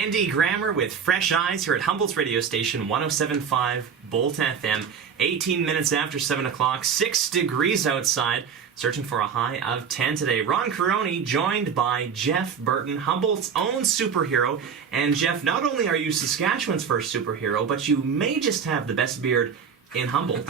Andy Grammer with Fresh Eyes here at Humboldt's radio station, 107.5 Bolt FM. 18 minutes after 7 o'clock, 6 degrees outside, searching for a high of 10 today. Ron Caroni joined by Jeff Burton, Humboldt's own superhero. And Jeff, not only are you Saskatchewan's first superhero, but you may just have the best beard in Humboldt.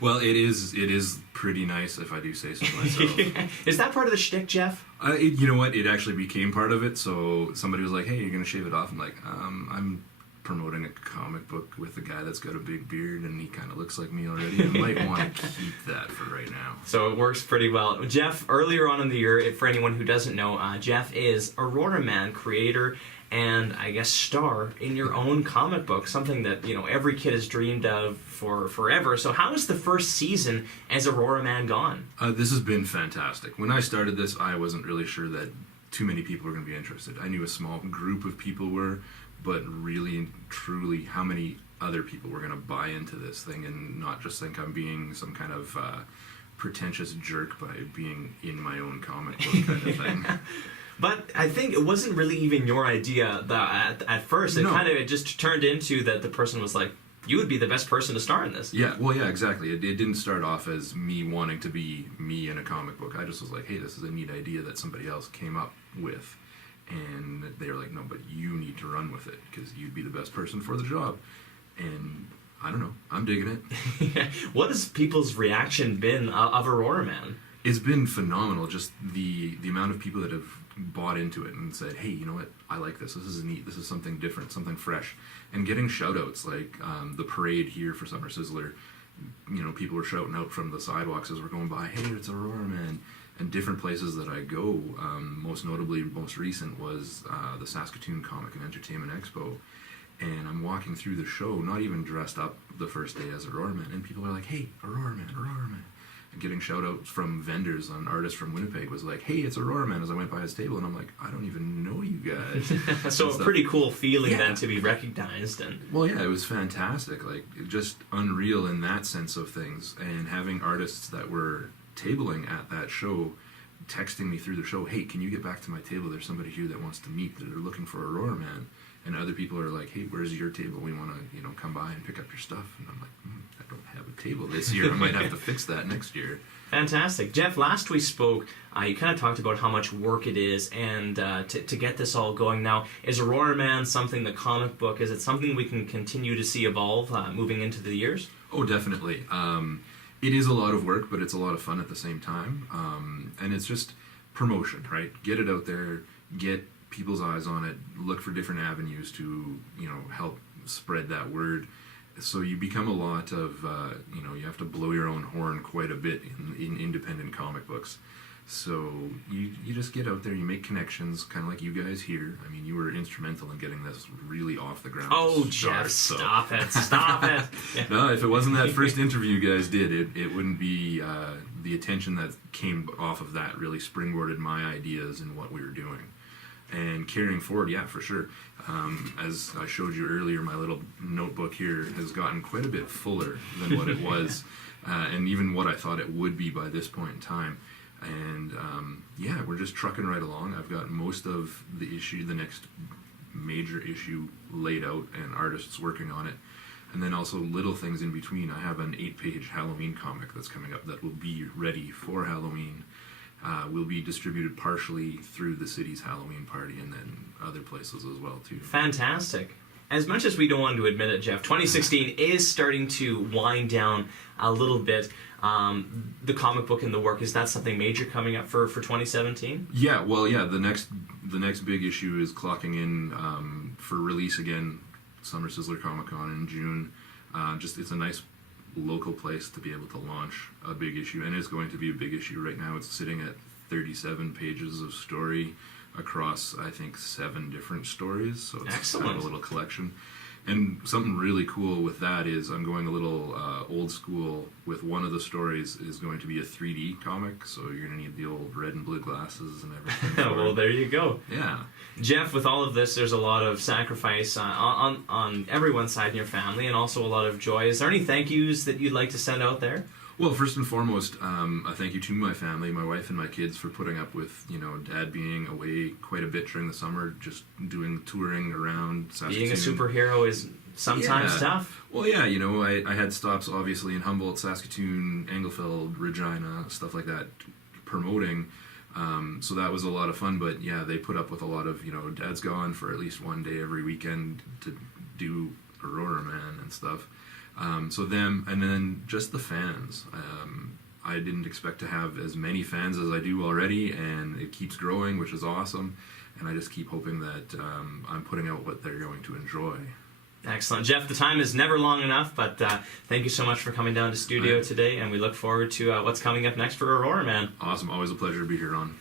Well, it is pretty nice, if I do say so myself. Is that part of the shtick, Jeff? You know what? It actually became part of it. So somebody was like, "Hey, you're gonna shave it off?" I'm like, "I'm promoting a comic book with a guy that's got a big beard, and he kind of looks like me already. I might want to keep that for right now." So it works pretty well. Jeff, earlier on in the year, for anyone who doesn't know, Jeff is Aurora Man, creator and I guess star in your own comic book, something that every kid has dreamed of for forever. So how has the first season as Aurora Man gone? This has been fantastic. When I started this, I wasn't really sure that too many people were going to be interested. I knew a small group of people were, but really and truly how many other people were going to buy into this thing and not just think I'm being some kind of pretentious jerk by being in my own comic book kind of thing. But I think it wasn't really even your idea at first. It just turned into that the person was like, you would be the best person to star in this. Yeah, well, yeah, exactly. It didn't start off as me wanting to be me in a comic book. I just was like, hey, this is a neat idea that somebody else came up with. And they were like, no, but you need to run with it because you'd be the best person for the job. And I don't know. I'm digging it. What has people's reaction been of Aurora Man? It's been phenomenal. Just the amount of people that have bought into it and said, hey, you know what? I like this. This is neat. This is something different, something fresh. And getting shout-outs like the parade here for Summer Sizzler. People were shouting out from the sidewalks as we're going by, hey, it's Aurora Man. And different places that I go, most notably, most recent was the Saskatoon Comic and Entertainment Expo. And I'm walking through the show, not even dressed up the first day as Aurora Man. And people are like, hey, Aurora Man, Aurora Man. And getting shout-outs from vendors, an artist from Winnipeg was like, hey, it's Aurora Man, as I went by his table. And I'm like, I don't even know you guys. So a pretty cool feeling then to be recognized. Well, yeah, it was fantastic. Like, just unreal in that sense of things. And having artists that were tabling at that show texting me through the show, hey, can you get back to my table? There's somebody here that wants to meet. They're looking for Aurora Man. And other people are like, hey, where's your table? We want to, come by and pick up your stuff. And I'm like, I don't have a table this year. I might have to fix that next year. Fantastic. Jeff, last we spoke, you kind of talked about how much work it is and to get this all going. Now, is Aurora Man something, the comic book, is it something we can continue to see evolve moving into the years? Oh, definitely. It is a lot of work, but it's a lot of fun at the same time. And it's just promotion, right? Get it out there, get people's eyes on it, look for different avenues to, help spread that word. So you become a lot of, you have to blow your own horn quite a bit in independent comic books. So you just get out there, you make connections, kind of like you guys here. I mean, you were instrumental in getting this really off the ground. Oh, Jeff, stop it. Yeah. No, if it wasn't that first interview you guys did, it wouldn't be the attention that came off of that really springboarded my ideas and what we were doing. And carrying forward, yeah, for sure. As I showed you earlier, my little notebook here has gotten quite a bit fuller than what it was, and even what I thought it would be by this point in time. And yeah, we're just trucking right along. I've got most of the next major issue laid out and artists working on it. And then also little things in between. I have an 8-page Halloween comic that's coming up that will be ready for Halloween. Will be distributed partially through the city's Halloween party and then other places as well, too. Fantastic. As much as we don't want to admit it, Jeff, 2016 is starting to wind down a little bit. The comic book and the work, is that something major coming up for 2017? Yeah, well, yeah, the next big issue is clocking in for release again, Summer Sizzler Comic Con in June. It's a nice local place to be able to launch a big issue, and it's going to be a big issue. Right now it's sitting at 37 pages of story across, I think, 7 different stories, so it's excellent. Kind of a little collection. And something really cool with that is I'm going a little old school with one of the stories is going to be a 3D comic, so you're going to need the old red and blue glasses and everything. Well, there you go. Yeah. Jeff, with all of this, there's a lot of sacrifice on everyone's side in your family and also a lot of joy. Is there any thank yous that you'd like to send out there? Well, first and foremost, a thank you to my family, my wife and my kids, for putting up with, Dad being away quite a bit during the summer, just doing touring around Saskatoon. Being a superhero is sometimes tough. Well, yeah, I had stops obviously in Humboldt, Saskatoon, Engelfeld, Regina, stuff like that, promoting. So that was a lot of fun, but yeah, they put up with a lot of, Dad's gone for at least one day every weekend to do Aurora Man and stuff. So them, and then just the fans. I didn't expect to have as many fans as I do already, and it keeps growing, which is awesome. And I just keep hoping that I'm putting out what they're going to enjoy. Excellent. Jeff, the time is never long enough, but thank you so much for coming down to studio today, and we look forward to what's coming up next for Aurora Man. Awesome. Always a pleasure to be here, Ron.